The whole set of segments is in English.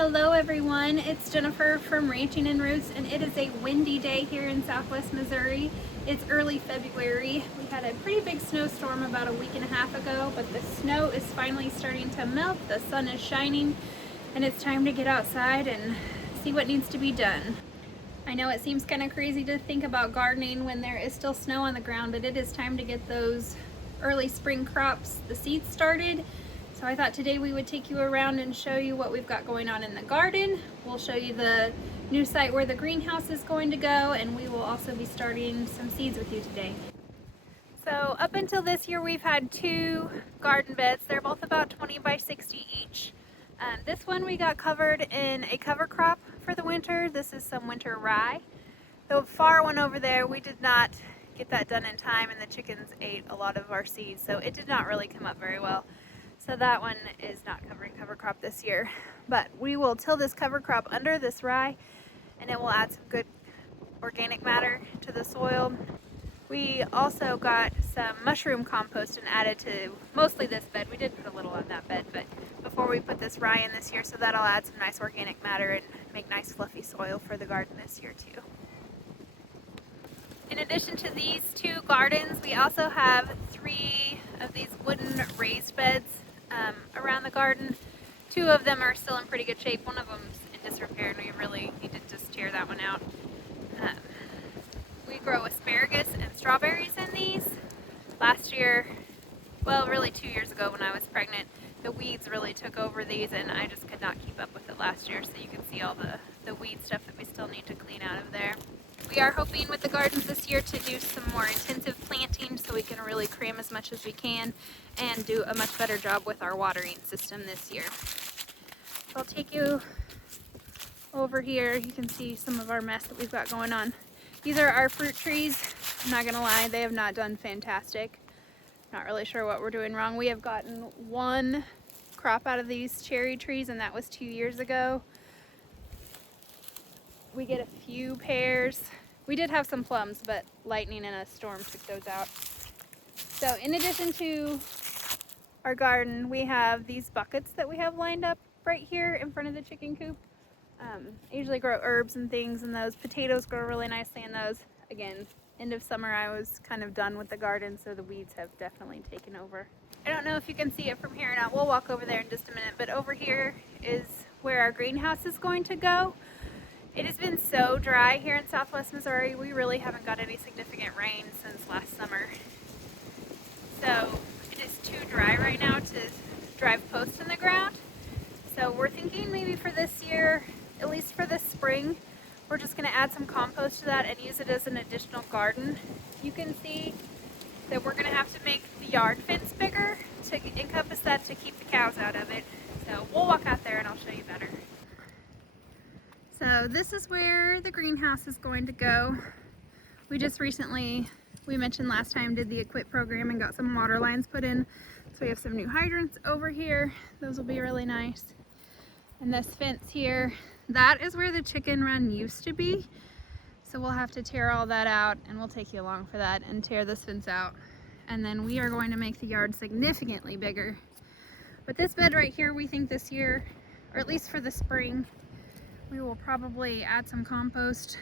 Hello everyone, it's Jennifer from Ranching and Roots, and it is a windy day here in southwest Missouri. It's early February. We had a pretty big snowstorm about a week and a half ago, but the snow is finally starting to melt, the sun is shining, and it's time to get outside and see what needs to be done. I know it seems kind of crazy to think about gardening when there is still snow on the ground, but it is time to get those early spring crops, the seeds started. So I thought today we would take you around and show you what we've got going on in the garden. We'll show you the new site where the greenhouse is going to go, and we will also be starting some seeds with you today. So up until this year we've had two garden beds. They're both about 20 by 60 each. This one we got covered in a cover crop for the winter. This is some winter rye. The far one over there, we did not get that done in time, and the chickens ate a lot of our seeds, so it did not really come up very well. So that one is not covering cover crop this year, but we will till this cover crop under this rye, and it will add some good organic matter to the soil. We also got some mushroom compost and added to mostly this bed. We did put a little on that bed, but before we put this rye in this year, so that'll add some nice organic matter and make nice fluffy soil for the garden this year too. In addition to these two gardens, we also have 3 of these wooden raised beds around the garden. 2 of them are still in pretty good shape. One of them's in disrepair, and we really need to just tear that one out. We grow asparagus and strawberries in these. Last year, well, really 2 years ago when I was pregnant, the weeds really took over these, and I just could not keep up with it last year. So you can see all the weed stuff that we still need to clean out of there. We are hoping with the gardens this year to do some more intensive planting so we can really cram as much as we can and do a much better job with our watering system this year. So I'll take you over here. You can see some of our mess that we've got going on. These are our fruit trees. I'm not gonna lie, they have not done fantastic. Not really sure what we're doing wrong. We have gotten 1 crop out of these cherry trees, and that was 2 years ago. We get a few pears. We did have some plums, but lightning and a storm took those out. So in addition to our garden, we have these buckets that we have lined up right here in front of the chicken coop. I usually grow herbs and things in those. Potatoes grow really nicely in those. Again, end of summer I was kind of done with the garden, so the weeds have definitely taken over. I don't know if you can see it from here or not. We'll walk over there in just a minute, but over here is where our greenhouse is going to go. It has been so dry here in southwest Missouri. We really haven't got any significant rain since last summer. So it is too dry right now to drive posts in the ground. So we're thinking maybe for this year, at least for this spring, we're just gonna add some compost to that and use it as an additional garden. You can see that we're gonna have to make the yard fence bigger to encompass that, to keep the cows out of it. So we'll walk out there and I'll show you better. So this is where the greenhouse is going to go. We just recently, we mentioned last time, did the equip program and got some water lines put in. So we have some new hydrants over here. Those will be really nice. And this fence here, that is where the chicken run used to be. So we'll have to tear all that out, and we'll take you along for that and tear this fence out. And then we are going to make the yard significantly bigger. But this bed right here, we think this year, or at least for the spring, we will probably add some compost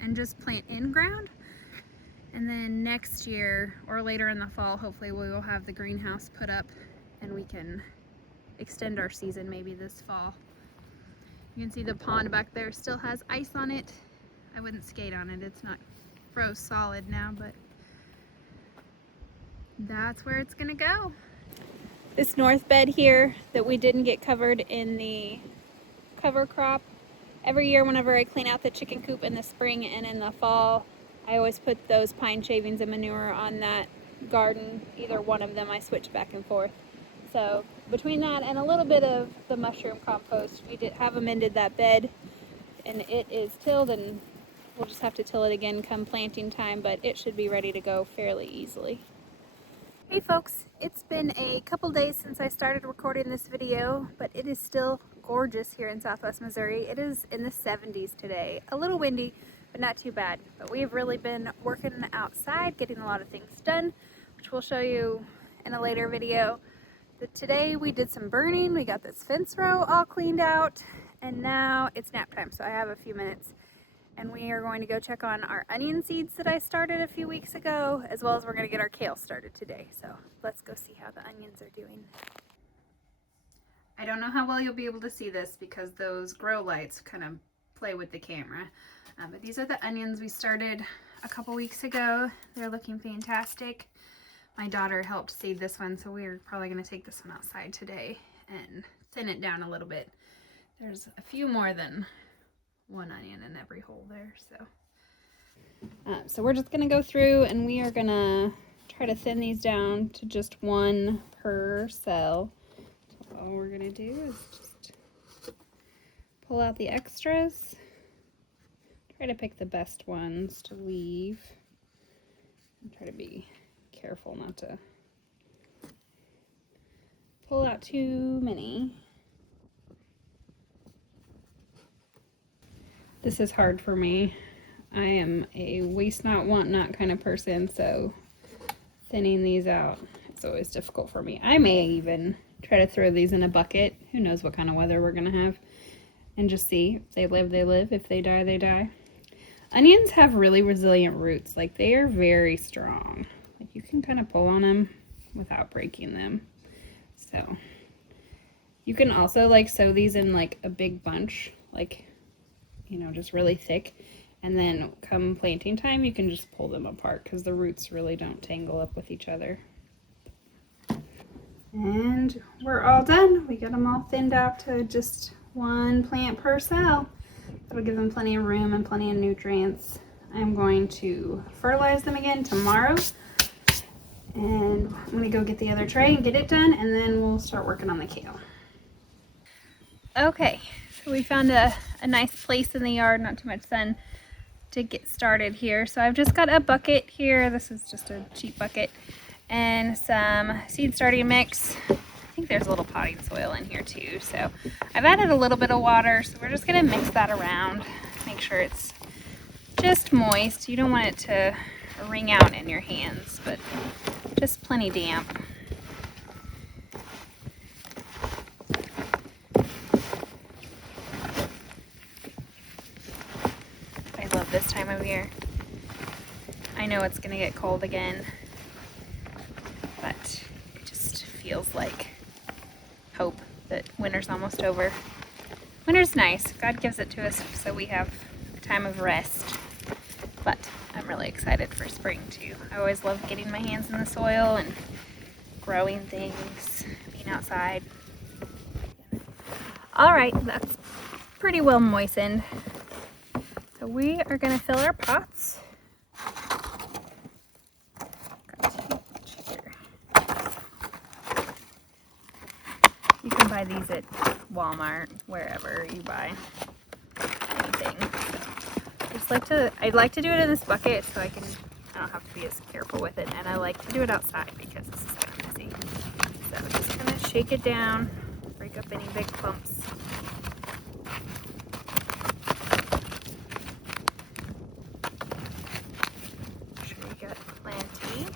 and just plant in ground. And then next year or later in the fall, hopefully we will have the greenhouse put up and we can extend our season maybe this fall. You can see the pond back there still has ice on it. I wouldn't skate on it, it's not froze solid now, but that's where it's gonna go. This north bed here that we didn't get covered in the cover crop, every year whenever I clean out the chicken coop in the spring and in the fall, I always put those pine shavings and manure on that garden. Either one of them I switch back and forth. So between that and a little bit of the mushroom compost, we have amended that bed, and it is tilled, and we'll just have to till it again come planting time, but it should be ready to go fairly easily. Hey folks, it's been a couple days since I started recording this video, but it is still gorgeous here in southwest Missouri. It is in the 70s today. A little windy, but not too bad. But we have really been working outside, getting a lot of things done, which we'll show you in a later video. But today we did some burning. We got this fence row all cleaned out, And now it's nap time, so I have a few minutes. And we are going to go check on our onion seeds that I started a few weeks ago, as well as we're going to get our kale started today. So let's go see how the onions are doing. I don't know how well you'll be able to see this because those grow lights kind of play with the camera. But these are the onions we started a couple weeks ago. They're looking fantastic. My daughter helped seed this one, so we're probably going to take this one outside today and thin it down a little bit. There's a few more than one onion in every hole there, so we're just going to go through and we are going to try to thin these down to just one per cell. All we're going to do is just pull out the extras. Try to pick the best ones to leave. And try to be careful not to pull out too many. This is hard for me. I am a waste not, want not kind of person, so thinning these out is always difficult for me. I may even try to throw these in a bucket. Who knows what kind of weather we're gonna have, and just see. If they live, they live. If they die, they die. Onions have really resilient roots. Like, they are very strong. Like, you can kind of pull on them without breaking them. So you can also like sow these in like a big bunch, like, you know, just really thick, and then come planting time you can just pull them apart because the roots really don't tangle up with each other. And we're all done. We got them all thinned out to just one plant per cell. That'll give them plenty of room and plenty of nutrients. I'm going to fertilize them again tomorrow. And I'm going to go get the other tray and get it done, and then we'll start working on the kale. Okay, so we found a nice place in the yard, not too much sun, to get started here. So I've just got a bucket here. This is just a cheap bucket. And some seed starting mix. I think there's a little potting soil in here too. So I've added a little bit of water, so we're just gonna mix that around. Make sure it's just moist. You don't want it to wring out in your hands, but just plenty damp. I love this time of year. I know it's gonna get cold again, but it just feels like hope that winter's almost over. Winter's nice. God gives it to us so we have a time of rest. But I'm really excited for spring too. I always love getting my hands in the soil and growing things, being outside. All right, that's pretty well moistened. So we are gonna fill our pots. You can buy these at Walmart, wherever you buy anything. So I'd like to do it in this bucket so I don't have to be as careful with it, and I like to do it outside because this is kind of messy. So just gonna shake it down, break up any big clumps. Make sure we got plenty.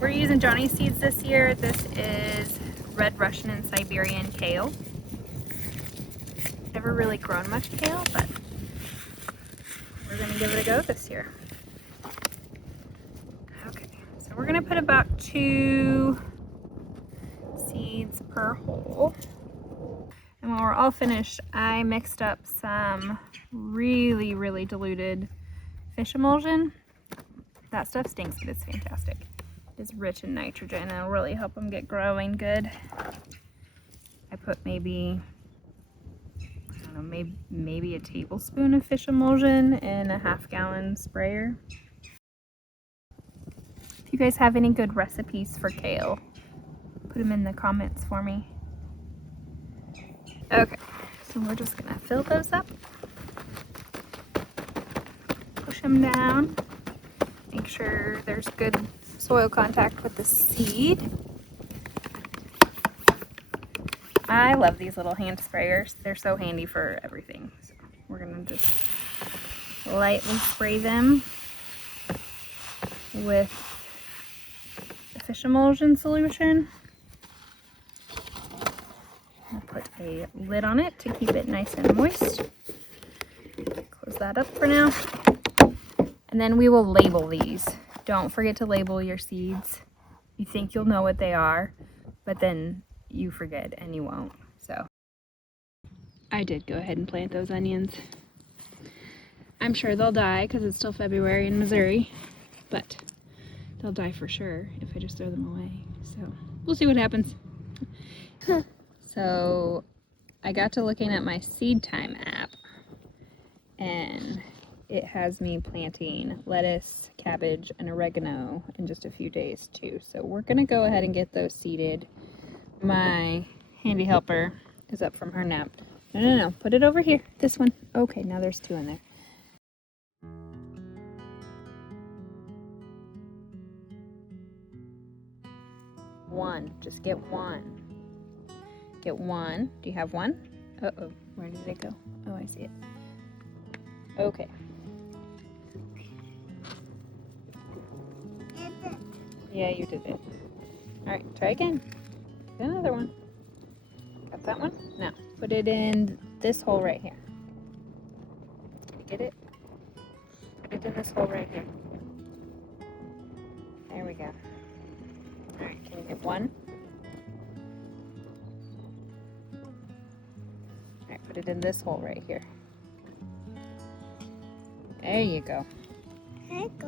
We're using Johnny's seeds this year. This is red Russian and Siberian kale. Never really grown much kale, but we're gonna give it a go this year. Okay, so we're gonna put about 2 seeds per hole. And when we're all finished, I mixed up some really, really diluted fish emulsion. That stuff stinks, but it's fantastic. It's rich in nitrogen and it'll really help them get growing good. I put maybe a tablespoon of fish emulsion in a 1/2 gallon sprayer. If you guys have any good recipes for kale, put them in the comments for me. Okay, so we're just gonna fill those up. Push them down. Make sure there's good soil contact with the seed. I love these little hand sprayers. They're so handy for everything. So we're gonna just lightly spray them with the fish emulsion solution. I'll put a lid on it to keep it nice and moist. Close that up for now. And then we will label these. Don't forget to label your seeds. You think you'll know what they are, but then you forget and you won't. So I did go ahead and plant those onions. I'm sure they'll die because it's still February in Missouri, but they'll die for sure if I just throw them away. So we'll see what happens. So I got to looking at my Seed Time app, and it has me planting lettuce, cabbage, and oregano in just a few days too. So we're gonna go ahead and get those seeded. My handy helper is up from her nap. No, put it over here, this one. Okay, now there's 2 in there. One, just get one. Get one. Do you have one? Uh-oh, where did it go? Oh, I see it. Okay. Yeah, you did it. All right, try again. Get another one. Got that one? Now, put it in this hole right here. Can you get it? Put it in this hole right here. There we go. All right, can you get one? All right, put it in this hole right here. There you go.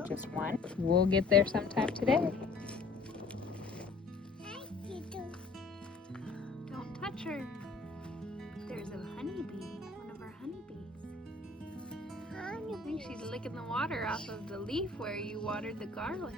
Just one. We'll get there sometime today. Don't touch her. There's a honeybee, one of our honeybees. I think she's licking the water off of the leaf where you watered the garlic.